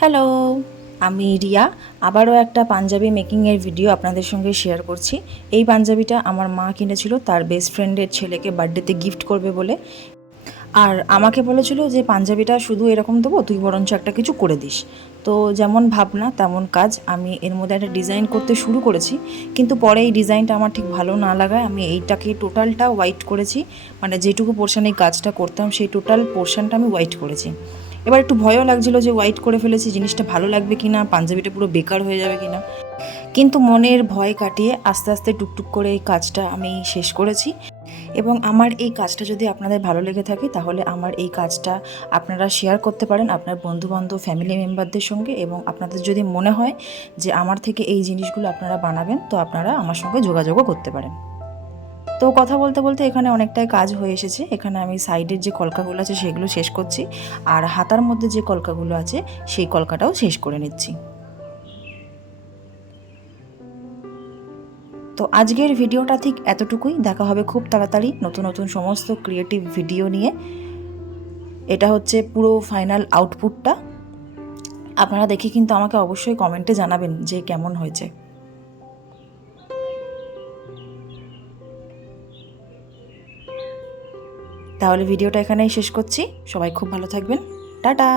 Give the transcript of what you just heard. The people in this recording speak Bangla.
হ্যালো, আমি রিয়া। আবারও একটা পাঞ্জাবি মেকিংয়ের ভিডিও আপনাদের সঙ্গে শেয়ার করছি। এই পাঞ্জাবিটা আমার মা কিনেছিল তার বেস্ট ফ্রেন্ডের ছেলেকে বার্থডেতে গিফট করবে বলে। আর আমাকে বলেছিল যে পাঞ্জাবিটা শুধু এরকম দেবো, তুই বরঞ্চ একটা কিছু করে দিস। তো যেমন ভাবনা তেমন কাজ, আমি এর মধ্যে একটা ডিজাইন করতে শুরু করেছি, কিন্তু পরে এই ডিজাইনটা আমার ঠিক ভালো না লাগায় আমি এইটাকে টোটালটা হোয়াইট করেছি। মানে যেটুকু পোর্শানে এই কাজটা করতাম সেই টোটাল পোর্শানটা আমি হোয়াইট করেছি। এবার একটু ভয়ও লাগছিলো যে হোয়াইট করে ফেলেছি, জিনিসটা ভালো লাগবে কি না, পাঞ্জাবিটা পুরো বেকার হয়ে যাবে কি না। কিন্তু মনের ভয় কাটিয়ে আস্তে আস্তে টুকটুক করে এই কাজটা আমি শেষ করেছি। এবং আমার এই কাজটা যদি আপনাদের ভালো লেগে থাকে তাহলে আমার এই কাজটা আপনারা শেয়ার করতে পারেন আপনার বন্ধুবান্ধব ফ্যামিলি মেম্বারদের সঙ্গে। এবং আপনাদের যদি মনে হয় যে আমার থেকে এই জিনিসগুলো আপনারা বানাবেন, তো আপনারা আমার সঙ্গে যোগাযোগও করতে পারেন। তো কথা বলতে বলতে এখানে অনেকটাই কাজ হয়ে এসেছে। এখানে আমি সাইডের যে কলকাগুলো আছে সেগুলো শেষ করছি, আর হাতার মধ্যে যে কলকাগুলো আছে সেই কলকাটাও শেষ করে নিচ্ছি। তো আজকের ভিডিওটা ঠিক এতটুকুই। দেখা হবে খুব তাড়াতাড়ি নতুন নতুন সমস্ত ক্রিয়েটিভ ভিডিও নিয়ে। এটা হচ্ছে পুরো ফাইনাল আউটপুটটা। আপনারা দেখে কিন্তু আমাকে অবশ্যই কমেন্টে জানাবেন যে কেমন হয়েছে। তাহলে ভিডিওটা এখানেই শেষ করছি। সবাই খুব ভালো থাকবেন। টাটা।